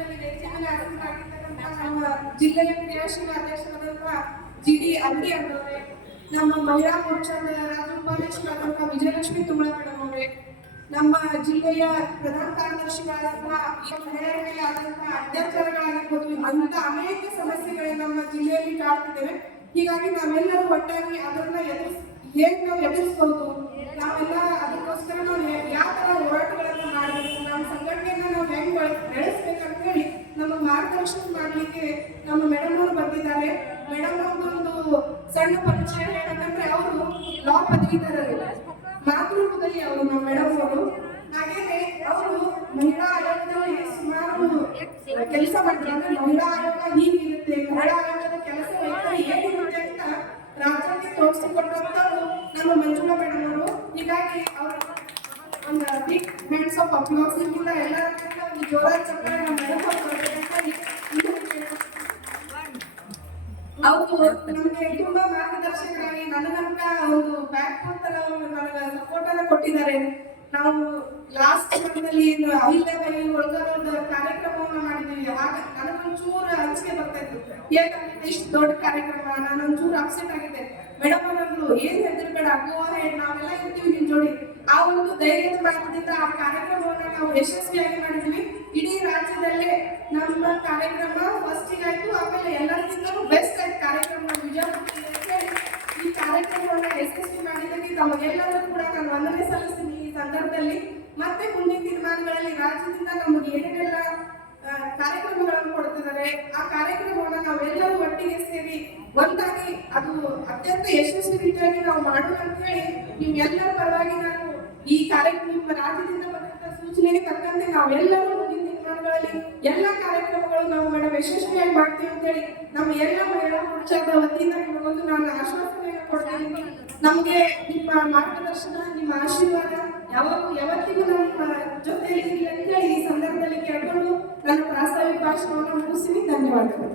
ವೇದಿಕೆ ಮೇಲೆ ಆಸೀನರಾಗಿರ್ತಕ್ಕಂಥ ನಮ್ಮ ಜಿಲ್ಲೆಯ ಕ್ರಿಯಾಶೀಲ ಅಧ್ಯಕ್ಷರಾದಂತಹ ಜಿ ಡಿ ಅಂಗಡಿ ಅವರೇ ನಮ್ಮ ಮಹಿಳಾ ಮೋರ್ಚಾದ ರಾಜ್ಯ ಉಪಾಧ್ಯಕ್ಷರಾದಂತಹ ವಿಜಯಲಕ್ಷ್ಮಿ ತುಮಳ ಮೇಡಮ್ ಅವರೇ, ನಮ್ಮ ಜಿಲ್ಲೆಯ ಪ್ರಧಾನ ಕಾರ್ಯದರ್ಶಿಗಳಾದಂತಹ ಮಹಿಳೆಯರಿಗೆ ಆದಂತಹ ಅತ್ಯಾಚಾರಗಳಾಗಿರ್ಬೋದು ಅಂತ ಅನೇಕ ಸಮಸ್ಯೆಗಳು ನಮ್ಮ ಜಿಲ್ಲೆಯಲ್ಲಿ ಕಾಡ್ತಿದ್ದೇವೆ. ಹೀಗಾಗಿ ನಾವೆಲ್ಲರೂ ಒಟ್ಟಾಗಿ ಅದನ್ನ ಎದುರಿಸ್ ಹೇಗೆ ನಾವು ಎದುರಿಸ್ಬೋದು, ನಾವೆಲ್ಲ ಅದಕ್ಕೋಸ್ಕರ ನಾವು ಯಾವ ತರ ಹೋರಾಟಗಳನ್ನ ಮಾಡಬೇಕು ನಮ್ಮ ಸಂಘಟನೆಯನ್ನ ನಾವು ಹೆಂಗ್ ಬೆಳೆ- ಬೆಳೆಸ್ಬೇಕಂತ ಹೇಳಿ ನಮ್ಮ ಮಾರ್ಗದರ್ಶನ ಮಾಡಲಿಕ್ಕೆ ನಮ್ಮ ಮೇಡಮ್ ಅವರು ಬಂದಿದ್ದಾರೆ. ಮೇಡಮ್ ಅವ್ರದ್ದೊಂದು ಸಣ್ಣ ಪರಿಚಯ ಹೇಳಬೇಕಂದ್ರೆ ಅವರು ಲಾ ಪದವೀಧರರು. ಮಾತೃತ್ವದಲ್ಲಿ ಅವರು ನಮ್ಮ ಮೇಡಮ್ ಅವರು. ಹಾಗೇನೆ ಅವರು ಮಹಿಳಾ ಆಯೋಗದಲ್ಲಿ ಸುಮಾರು ಕೆಲಸ ಮಾಡ್ತಾರೆ. ಅಂದ್ರೆ ಮಹಿಳಾ ಆಯೋಗ ಹೀಗಿರುತ್ತೆ. ಮಹಿಳಾ ಆಯೋಗದ ಕೆಲಸ ಹೇಗಿರುತ್ತೆ ಅಂತ ರಾಜ್ಯಕ್ಕೆ ತೋರಿಸಿಕೊಟ್ಟಂತವರು ನಮ್ಮ ಮಂಜುಳಾ ಮೇಡಮ್ ಅವರು. ಹೀಗಾಗಿ ಅವರು ಒಂದು ಬಿಗ್ ಮೆಂಟ್ಸ್ ಆಫ್ ಅಪ್ಲಾಸ್ ಕೂಡ ಎಲ್ಲ ಜೋರಾದ ಚಪ್ಪಾಳೆ ನಮ್ಮ ಮೇಡಮ್ ಅವರು ಕೊಡ್ಬೇಕಂತ ಈ- ಅವರು ನಮಗೆ ತುಂಬಾ ಮಾರ್ಗದರ್ಶಕರಾಗಿ ನನಗಂತ ಒಂದು ಬ್ಯಾಕ್ ತರ ನನಗೆ ಸಪೋರ್ಟ್ ಅನ್ನ ಕೊಟ್ಟಿದ್ದಾರೆ. ನಾವು ಲಾಸ್ಟ್ ಟೈಮ್ನಲ್ಲಿ ಅಹಿಲ್ಯ ಬೈ ಒಳಗರದ ಕಾರ್ಯಕ್ರಮವನ್ನ ಮಾಡಿದ್ವಿ ಆಗ ನನಗೊಂಚೂರು ಅಂಚಿಕೆ ಬರ್ತಾ ಇತ್ತು. ಯಾಕಂದ್ರೆ ಇಷ್ಟು ದೊಡ್ಡ ಕಾರ್ಯಕ್ರಮ ನಾನು ಒಂಚೂರು ಅಪ್ಸೆಟ್ ಆಗಿದ್ದೆ. ಮೇಡಮ್ ಅವರಂದ್ರು, ಏನ್ ಹೆದರ್ಬೇಡ ಗೋ ಹೆಡ್ ನಾವೆಲ್ಲ ಇರ್ತೀವಿ ನಿನ್ ಜೋಡಿ. ಆ ಒಂದು ಧೈರ್ಯದ ಮಾತದಿಂದ ಆ ಕಾರ್ಯಕ್ರಮವನ್ನ ನಾವು ಯಶಸ್ವಿಯಾಗಿ ಮಾಡಿದ್ವಿ ಇಡೀ ರಾಜ್ಯದಲ್ಲೇ ನಮ್ಮ ಕಾರ್ಯಕ್ರಮ ಫಸ್ಟಿಗಾಯ್ತು ಆಮೇಲೆ ಎಲ್ಲರಿಗಿಂತಲೂ ಬೆಸ್ಟ್ ಆಯ್ತು ಕಾರ್ಯಕ್ರಮ ನಮ್ಮ ವಿಜಯಪುರದಲ್ಲಿ ಅಂತ ಹೇಳಿ ಈ ಕಾರ್ಯಕ್ರಮವನ್ನ ಯಶಸ್ವಿ ಮಾಡಿದ್ದಕ್ಕೆ ತಮಗೆಲ್ಲರೂ ಕೂಡ ನಾನು ವಂದನೆ ಸಲ್ಲಿಸ್ತೀನಿ ಈ ಸಂದರ್ಭದಲ್ಲಿ ಮತ್ತೆ ಮುಂದಿನ ದಿನಮಾನಗಳಲ್ಲಿ ರಾಜ್ಯದಿಂದ ನಮಗೆ ಏನೇನೆಲ್ಲ ಕಾರ್ಯಕ್ರಮಗಳನ್ನು ಕೊಡ್ತಿದ್ದಾರೆ ಆ ಕಾರ್ಯಕ್ರಮವನ್ನ ನಾವೆಲ್ಲರೂ ಒಟ್ಟಿಗೆ ಸೇರಿ ಒಂದಾಗಿ ಅದು ಅತ್ಯಂತ ಯಶಸ್ವಿ ರೀತಿಯಾಗಿ ನಾವು ಮಾಡೋಣ ಅಂತ ಹೇಳಿ ನಿಮ್ಗೆಲ್ಲರ ಪರವಾಗಿ ನಾನು ಈ ಕಾರ್ಯಕ್ರಮ ರಾಜ್ಯದಿಂದ ಬಂದಂತ ಸೂಚನೆಗೆ ತಕ್ಕಂತೆ ನಾವೆಲ್ಲರೂ ಎಲ್ಲ ಕಾರ್ಯಕ್ರಮಗಳು ನಾವು ಮೇಡಮ್ ಯಶಸ್ವಿಯಾಗಿ ಮಾಡ್ತೀವಿ ಅಂತ ಹೇಳಿ ನಮ್ಮ ಎಲ್ಲ ಮಹಿಳಾ ಮೋರ್ಚಾದ ವತಿಯಿಂದ ನಿಮಗೊಂದು ನಾನು ಆಶ್ವಾಸನೆಯನ್ನು ಕೊಡ್ತೀನಿ. ನಮಗೆ ನಿಮ್ಮ ಮಾರ್ಗದರ್ಶನ, ನಿಮ್ಮ ಆಶೀರ್ವಾದ ಯಾವಾಗ ಯಾವತ್ತಿಗೂ ನಮ್ಮ ಜೊತೆಯಲ್ಲಿ ಅಂತೇಳಿ ಈ ಸಂದರ್ಭದಲ್ಲಿ ಕೇಳ್ಕೊಂಡು ನನ್ನ ಪ್ರಾಸ್ತಾವಿಕ ಭಾಷಣವನ್ನು ಮುಗಿಸ್ತೀನಿ. ಧನ್ಯವಾದಗಳು.